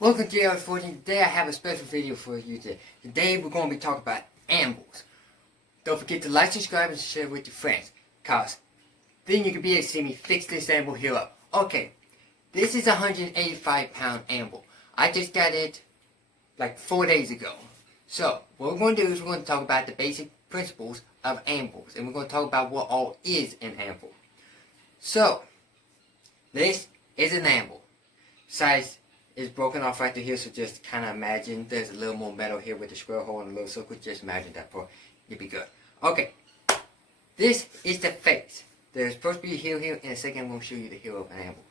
Welcome to Anvils. Today I have a special video for you Today we're going to be talking about Anvils. Don't forget to like, subscribe, and share with your friends. Cause then you can be able to see me fix this Anvil here up. Okay, this is a 185-pound Anvil. I just got it like 4 days ago. So what we're going to do is we're going to talk about the basic principles of Anvils. And we're going to talk about what all is an Anvil. So, this is an Anvil. Size is broken off right through here, so just kind of imagine there's a little more metal here with a square hole and a little circle. Just imagine that part. You'll be good. Okay. This is the face. There's supposed to be a heel here. In a second, I'm going to show you the heel of an Anvil.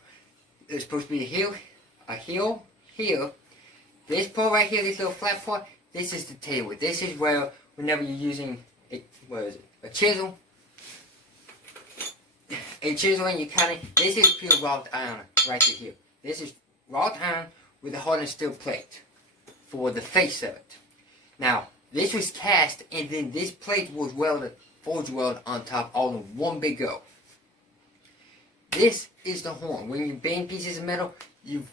There's supposed to be a heel here. This part right here, this little flat part, this is the table. This is where, whenever you're using a chisel, and you kind of, this is pure wrought iron right through here. This is wrought iron with a hardened steel plate for the face of it. Now, this was cast, and then this plate was welded, forge welded on top, all in one big go. This is the horn. When you bang pieces of metal, you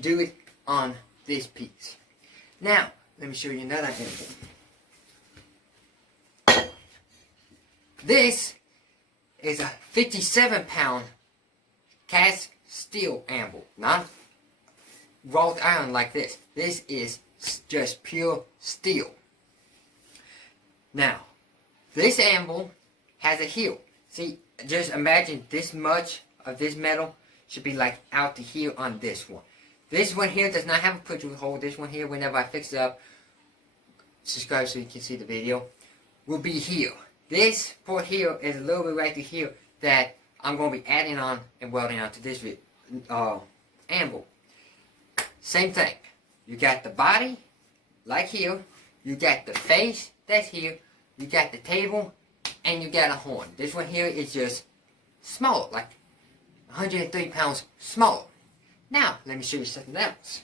do it on this piece. Now, let me show you another Anvil. This is a 57-pound cast steel Anvil, not wrought iron like this. This is just pure steel. Now, this Anvil has a heel. See, just imagine this much of this metal should be like out to here on this one. This one here does not have a push-through hole. This one here, whenever I fix it up, subscribe so you can see the video, will be here. This part here is a little bit right to here that I'm going to be adding on and welding onto this Anvil. Same thing. You got the body, like here. You got the face, that's here. You got the table, and you got a horn. This one here is just smaller, like 103 pounds smaller. Now, let me show you something else.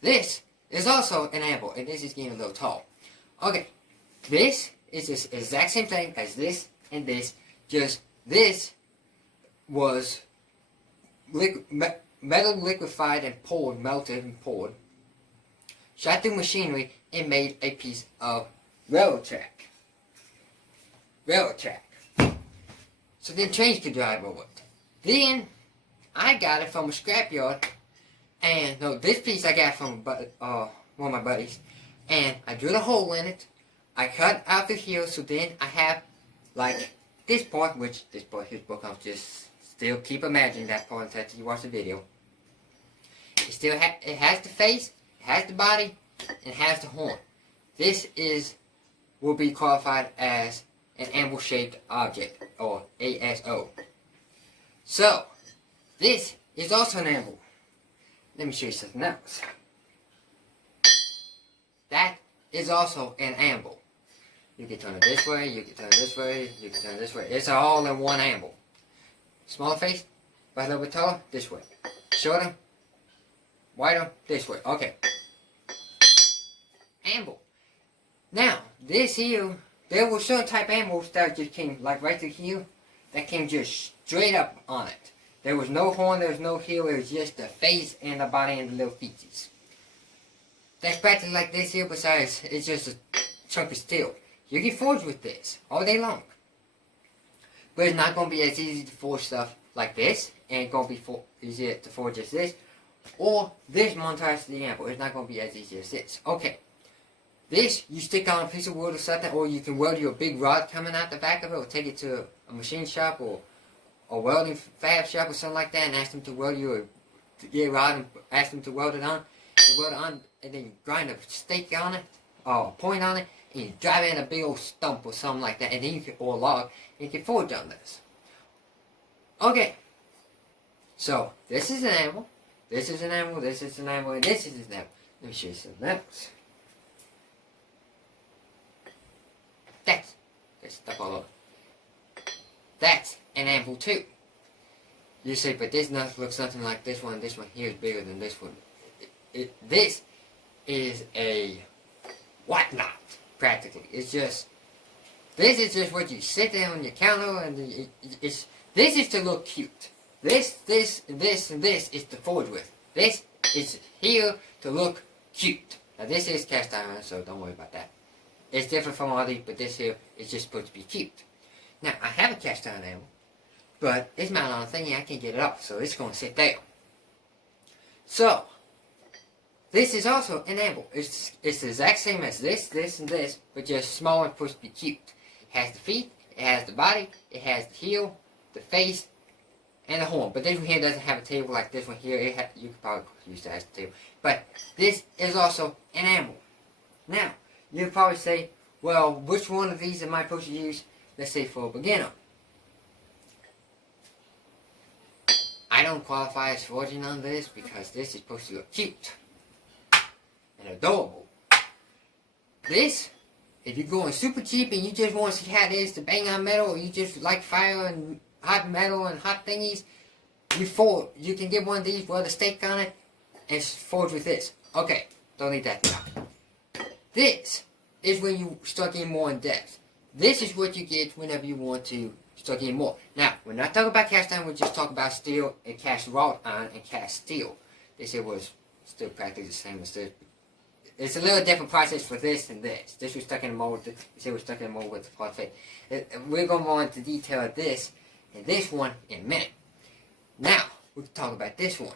This is also an Anvil, and this is getting a little tall. Okay, this is the exact same thing as this and this, just this was metal liquefied and poured, melted and poured, shot through machinery, and made a piece of railroad track. So then trains could drive over it. Then, I got it from a scrapyard, and no, this piece I got from one of my buddies, and I drilled a hole in it. I cut out the heel, so then I have like this part, which this part here broke off. Just still keep imagining that part until you watch the video. It still it has the face, it has the body, and it has the horn. This will be qualified as an Anvil shaped object, or ASO. So this is also an Anvil. Let me show you something else. That is also an Anvil. You can turn it this way, you can turn it this way, you can turn it this way. It's all in one Anvil. Smaller face, but a little bit taller, this way. Shorter, wider, this way. Okay. Anvil. Now, this here, there were certain type Anvils that just came, like right through here, that came just straight up on it. There was no horn, there was no heel, it was just the face and the body and the little features. That's practically like this here, besides it's just a chunk of steel. You can forge with this all day long. But it's not going to be as easy to forge stuff like this, and it's going to be easier to forge as this, or this montage to the Anvil. It's not going to be as easy as this. Okay. This, you stick on a piece of wood or something, or you can weld you a big rod coming out the back of it, or take it to a machine shop, or a welding fab shop, or something like that, and ask them to weld you a rod, and ask them to weld it on. You weld it on, and then you grind a stake on it, or a point on it, and you drive it in a big old stump or something like that, and then you can, or a log, and you can forge on this. Okay. So, this is an Anvil, this is an Anvil, this is an Anvil, and this is an Anvil. Let me show you something else. There's stuff all over. That's an Anvil too. You say, but this looks something like this one. This one here is bigger than this one. This is a whatnot, practically. This is just what you sit there on your counter, and this is to look cute. this, and this is to forge with. This is here to look cute. Now this is cast iron, so don't worry about that. It's different from all these, but this here is just supposed to be cute. Now, I have a cast iron anvil, but it's mounted on a thingy, I can't get it off, so it's going to sit there. So, this is also an anvil. It's the exact same as this, and this, but just smaller and supposed to be cute. It has the feet, it has the body, it has the heel, the face, and the horn. But this one here doesn't have a table like this one here. You could probably use that as a table. But this is also an anvil. Now, you'll probably say, well, which one of these am I supposed to use, let's say, for a beginner? I don't qualify as forging on this because this is supposed to look cute and adorable. This, if you're going super cheap and you just want to see how it is to bang on metal, or you just like fire and hot metal and hot thingies, you can get one of these with a stake on it and forge with this. Okay, don't need that now. This is when you start getting more in depth. This is what you get whenever you want to start getting more. Now, we're not talking about cast iron, we're just talking about steel and cast wrought iron and cast steel. This here was still practically the same as this. It's a little different process for this and this. This was stuck in a mold, this here was stuck in a mold with the part face. We're going to go into detail of this and this one in a minute. Now, we can talk about this one.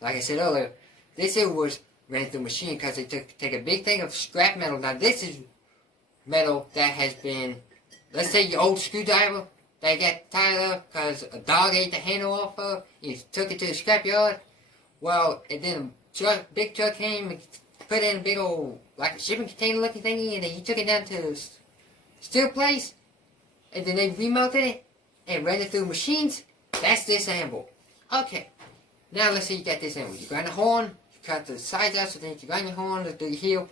Like I said earlier, this here was ran through a machine because they take a big thing of scrap metal. Now this is metal that has been, let's say your old screwdriver that got tired of because a dog ate the handle off of, you took it to the scrap yard. Well, and then a big truck came and put it in a big old, like a shipping container looking thingy, and then you took it down to the steel place, and then they remelted it and ran it through machines. That's this anvil. Okay, now let's say you got this anvil. You grind the horn, you cut the sides out so then you can grind your horn to the heel.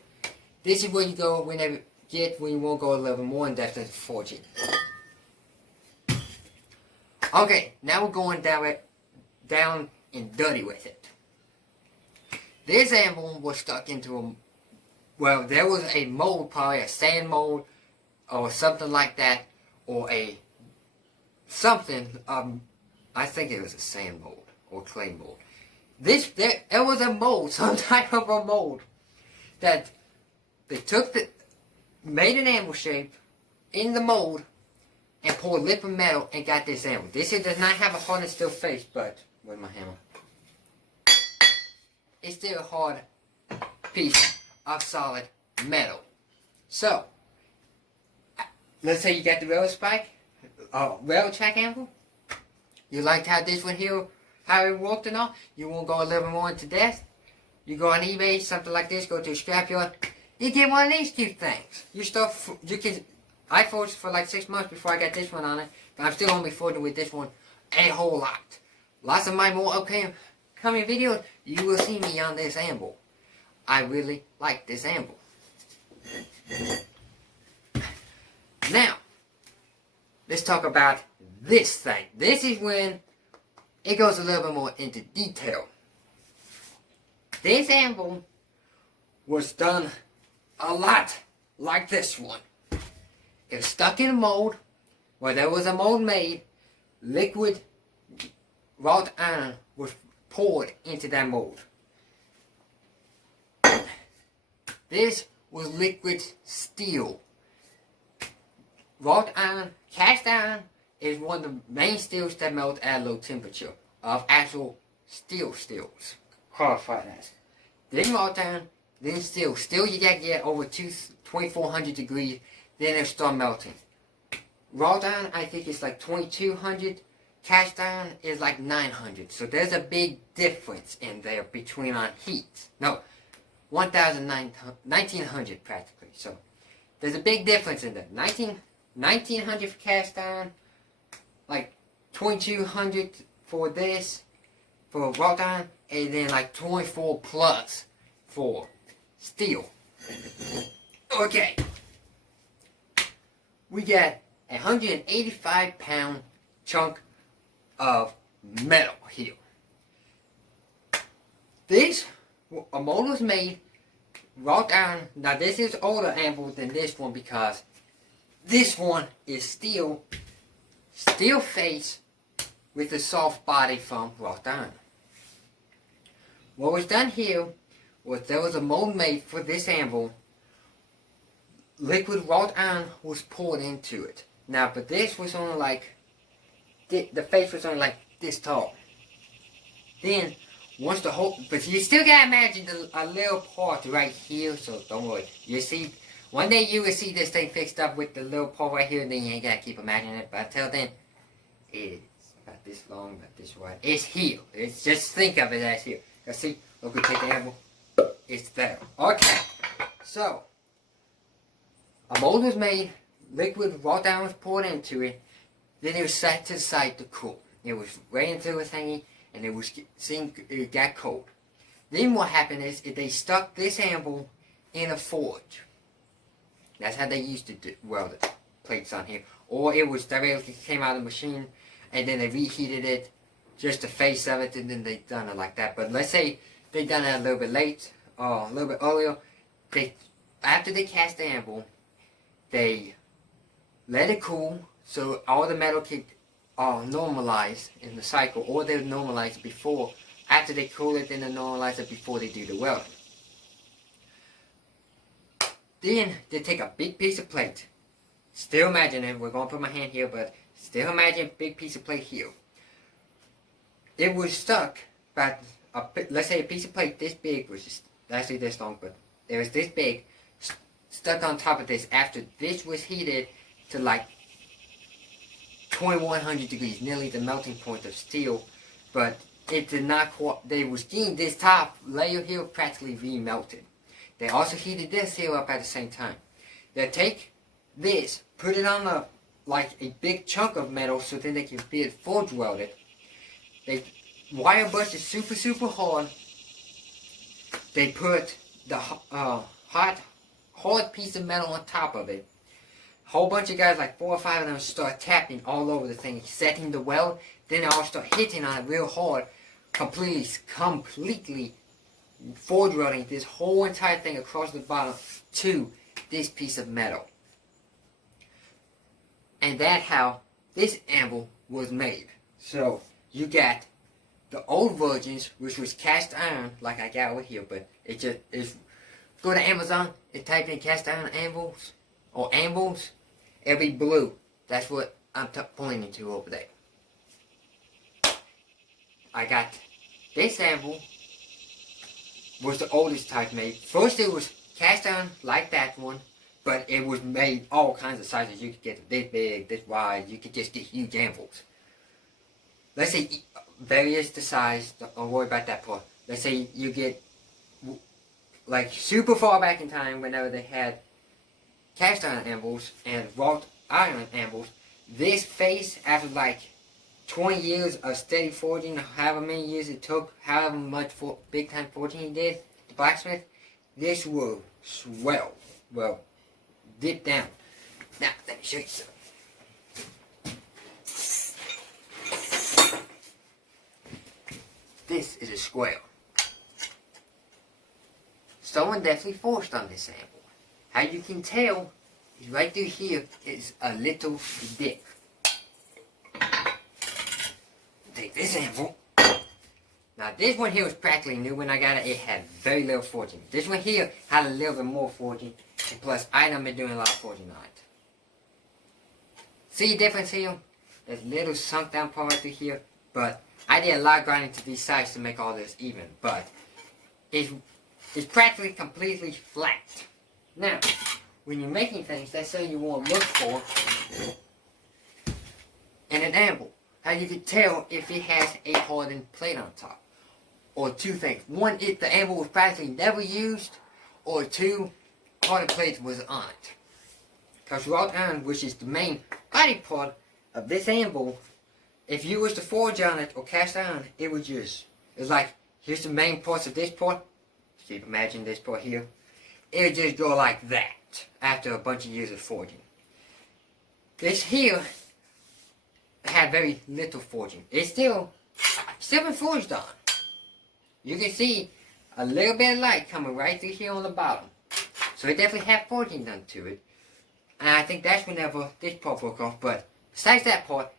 This is where you go whenever when you want to go a little more in depth into forging. Okay, now we're going down and dirty with it. This anvil was stuck into a, well, there was a mold, probably a sand mold or something like that, or a something. I think it was a sand mold or clay mold. There was a mold, some type of a mold that they made an anvil shape in the mold and poured liquid metal and got this anvil. This here does not have a hard and steel face, but where's my hammer? It's still a hard piece of solid metal. So, let's say you got the railroad spike, railroad track anvil. You liked how this one here, how it worked and all. You want to go a little more into depth. You go on eBay, something like this, go to a scrapyard. You get one of these cute things. I forged for like 6 months before I got this one on it, but I'm still only forging with this one a whole lot. Lots of my more upcoming videos, you will see me on this anvil. I really like this anvil. Now, let's talk about this thing. This is when it goes a little bit more into detail. This anvil was done a lot like this one. It was stuck in a mold where there was a mold made. Liquid wrought iron was poured into that mold. This was liquid steel. Wrought iron, cast iron is one of the main steels that melt at low temperature of actual steels. Qualified as. Then wrought iron, then steel. Steel you gotta get over 2400 degrees, then it'll start melting. Wrought iron, I think it's like 2200. Cast iron is like 900. So there's a big difference in there between on heat. No, 1900 practically. So there's a big difference in there. 1900 for cast iron, like 2200 for this, for wrought iron, and then like 24 plus for steel. Okay. We got a 185 pound chunk of metal here. This, a mold was made, wrought iron. Now this is older anvil than this one because this one is steel face, with the soft body from wrought iron. What was done here was there was a mold made for this anvil. Liquid wrought iron was poured into it. Now, but this was only like, the face was only like this tall. Then, once the whole, but you still gotta imagine a little part right here, so don't worry. You see, one day you will see this thing fixed up with the little part right here, and then you ain't gotta keep imagining it. But until then, it's about this long, about this wide. It's here. It's just think of it as here. You see, look, we take the anvil. It's there. Okay, so a mold was made, liquid wrought iron was poured into it, then it was set to the side to cool. It was right into a thingy, and it got cold. Then what happened is they stuck this anvil in a forge. That's how they used to weld it, plates on here. Or it was directly came out of the machine, and then they reheated it, just the face of it, and then they done it like that. But let's say they done it a little bit late, or a little bit earlier. After they cast the anvil, they let it cool, so all the metal could normalize in the cycle, or they would normalize it before. After they cool it, then they normalize it before they do the welding. Then they take a big piece of plate. Still imagine it. We're gonna put my hand here, but still imagine a big piece of plate here. It was stuck, but let's say a piece of plate this big, which is actually this long, but it was this big, stuck on top of this. After this was heated to like 2100 degrees, nearly the melting point of steel, but it did not they was getting this top layer here practically re-melted. They also heated this here up at the same time. They take this, put it on like a big chunk of metal, so then they can be forge weld it. They wire brush it super hard. They put the hard piece of metal on top of it. Whole bunch of guys, like 4 or 5 of them, start tapping all over the thing, setting the weld. Then they all start hitting on it real hard, completely forge welding this whole entire thing across the bottom to this piece of metal. And that's how this anvil was made. So you got the old versions, which was cast iron, like I got over here, but it just is. Go to Amazon and type in cast iron anvils or anvils. It'll be blue. That's what I'm pointing to over there. I got this anvil. Was the oldest type made. First it was cast iron like that one, but it was made all kinds of sizes. You could get this big, this wide. You could just get huge anvils. Let's say varies the size. Don't worry about that part. Let's say you get like super far back in time, whenever they had cast iron anvils and wrought iron anvils. This face, after like 20 years of steady forging, however many years it took, however much big time forging he did, the blacksmith, this will swell. Well, dip down. Now, let me show you something. This is a square. Someone definitely forged on this anvil. How you can tell is right through here is a little dip. Take this anvil. Now this one here was practically new when I got it. It had very little forging. This one here had a little bit more forging. And plus, I done been doing a lot of forging on it. See the difference here? There's a little sunk down part right through here. But I did a lot of grinding to these sides to make all this even. But it's practically completely flat. Now, when you're making things, that's something you want to look for in an anvil. How you can tell if it has a hardened plate on top. Or two things. One, if the anvil was practically never used. Or two, hardened plate was on it. Because wrought iron, which is the main body part of this anvil, if you was to forge on it or cast iron, it would just, it's like, here's the main parts of this part. Keep imagine this part here. It would just go like that after a bunch of years of forging. This here had very little forging. It's still been forged on. You can see a little bit of light coming right through here on the bottom. So it definitely had forging done to it. And I think that's whenever this part broke off. But besides that part,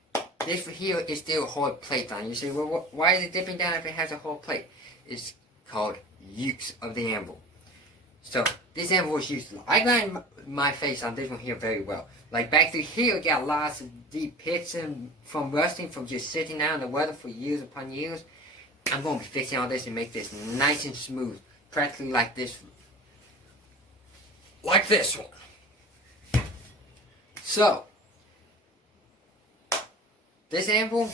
this here is still a hard plate on. You say, well, why is it dipping down if it has a hard plate? It's called use of the anvil. So this anvil was used. I grind my face on this one here very well. Like back through here, got lots of deep pits and from rusting, from just sitting out in the weather for years upon years. I'm going to be fixing all this and make this nice and smooth, practically like this one. So this anvil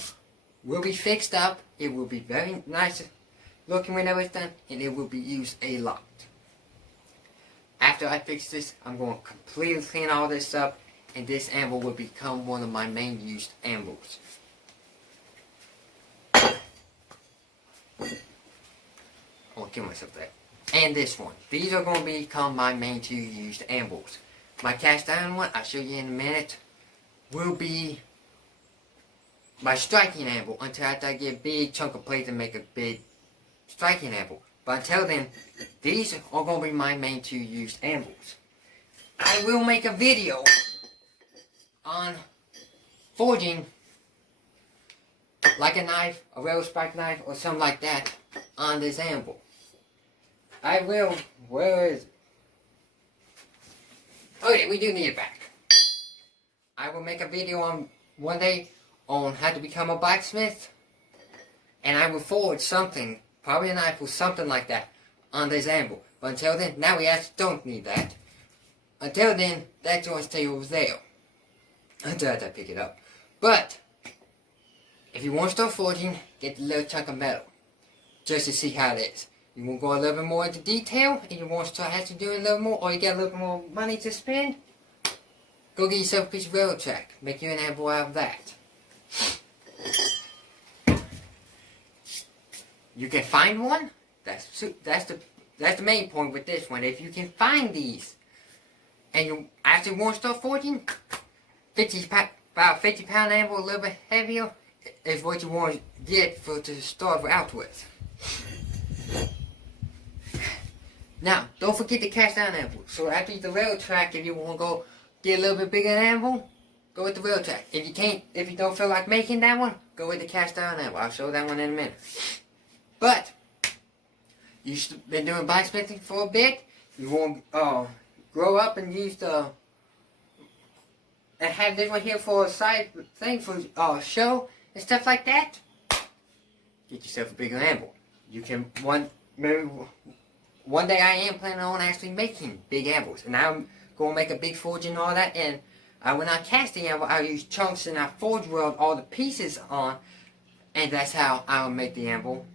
will be fixed up. It will be very nice looking whenever it's done, and it will be used a lot. After I fix this, I'm going to completely clean all this up, and this anvil will become one of my main used anvils. I'll kill myself there. And this one. These are going to become my main two used anvils. My cast iron one, I'll show you in a minute, will be my striking anvil until after I get a big chunk of plate to make a big striking anvil. But until then, these are going to be my main two used anvils. I will make a video on forging like a knife, a railroad spike knife, or something like that on this anvil. I will, where is it? Okay, we do need it back. I will make a video on one day on how to become a blacksmith, and I will forge something, probably a knife or something like that, on this anvil. But until then, now we actually don't need that. Until then, that's going to stay over there until I pick it up. But if you want to start forging, get the little chunk of metal just to see how it is. You want to go a little bit more into detail, and you want to start actually doing a little more, or you got a little bit more money to spend, go get yourself a piece of railroad track. Make you an anvil out of that. You can find one. That's the main point with this one. If you can find these, and you actually want to start forging, about 50 pound anvil, a little bit heavier, is what you want to get to start out with. Now, don't forget the cast iron anvil. So after the railroad track, if you want to go get a little bit bigger anvil, go with the railroad track. If you don't feel like making that one, go with the cast iron anvil. I'll show that one in a minute. But you've been doing blacksmithing for a bit. You want to grow up and use and have this one here for a side thing for show and stuff like that. Get yourself a bigger anvil. You can maybe one day I am planning on actually making big anvils, and I'm going to make a big forge and all that. And when I cast the anvil, I'll use chunks and I forge weld all the pieces on, and that's how I'll make the anvil.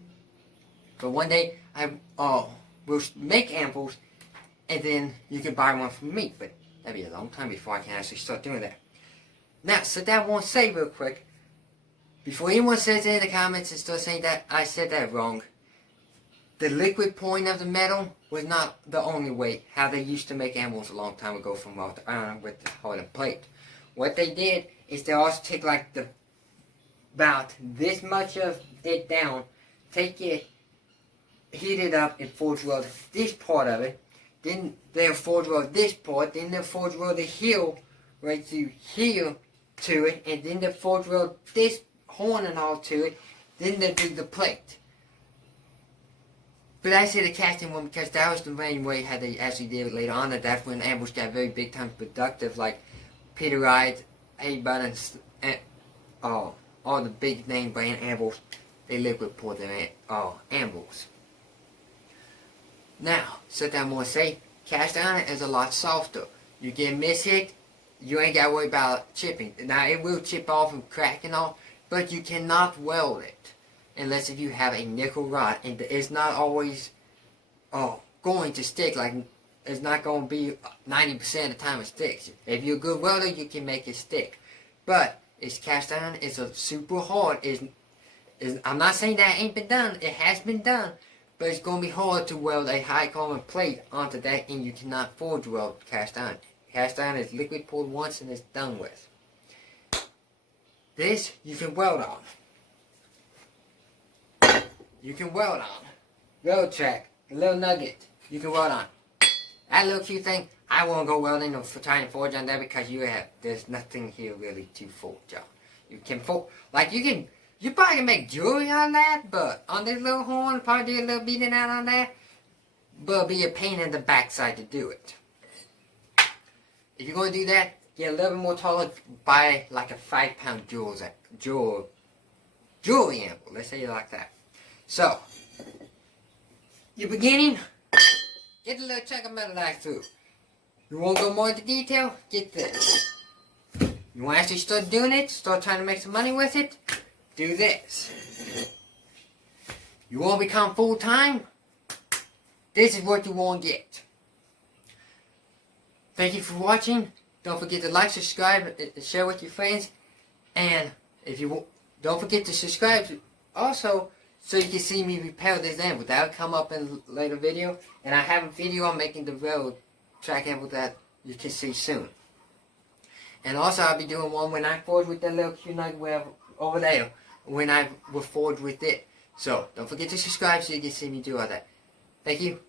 But one day I will make anvils, and then you can buy one from me. But that'd be a long time before I can actually start doing that. Now, so that I want to say real quick, before anyone says in the comments and starts saying that I said that wrong, the liquid point of the metal was not the only way how they used to make anvils a long time ago from wrought iron with the hardened plate. What they did is they also take like about this much of it down, take it, heat it up, and forge weld this part of it. Then they'll forge weld this part. Then they'll forge weld the heel right through here to it, and then they'll forge weld this horn and all to it. Then they'll do the plate. But I say the casting one because that was the main way how they actually did it later on. That's when anvils got very big time productive, like Peter Wright, A-Bun, and all the big name brand anvils. They liquid pour their anvils. Now, so that I'm going to say, cast iron is a lot softer. You get mishit, you ain't got to worry about chipping. Now, it will chip off and crack and all, but you cannot weld it unless if you have a nickel rod, and it's not always going to stick. Like, it's not going to be 90% of the time it sticks. If you're a good welder, you can make it stick. But it's cast iron. It's a super hard. I'm not saying that it ain't been done. It has been done. But it's going to be hard to weld a high carbon plate onto that, and you cannot forge weld cast iron. Cast iron is liquid poured once and it's done with. This you can weld on. You can weld on. Railroad track, a little nugget, you can weld on. That little cute thing, I won't go welding or trying to forge on that because there's nothing here really to forge on. You can you probably can make jewelry on that, but on this little horn, probably do a little beating out on that, but it'll be a pain in the backside to do it. If you're going to do that, get a little bit more taller, buy like a 5-pound jewelry anvil, let's say it like that. So, you're beginning, get a little chunk of metal like through. You want to go more into detail? Get this. You want to actually start doing it, start trying to make some money with it? Do this. You want to become full-time? This is what you want to get. Thank you for watching. Don't forget to like, subscribe, and share with your friends. And if you don't forget to subscribe also, so you can see me repair this anvil. That'll come up in a later video. And I have a video on making the railroad track anvil that you can see soon. And also I'll be doing one when I forge with that little Q9 over there. When I will forge with it. So don't forget to subscribe so you can see me do all that. Thank you.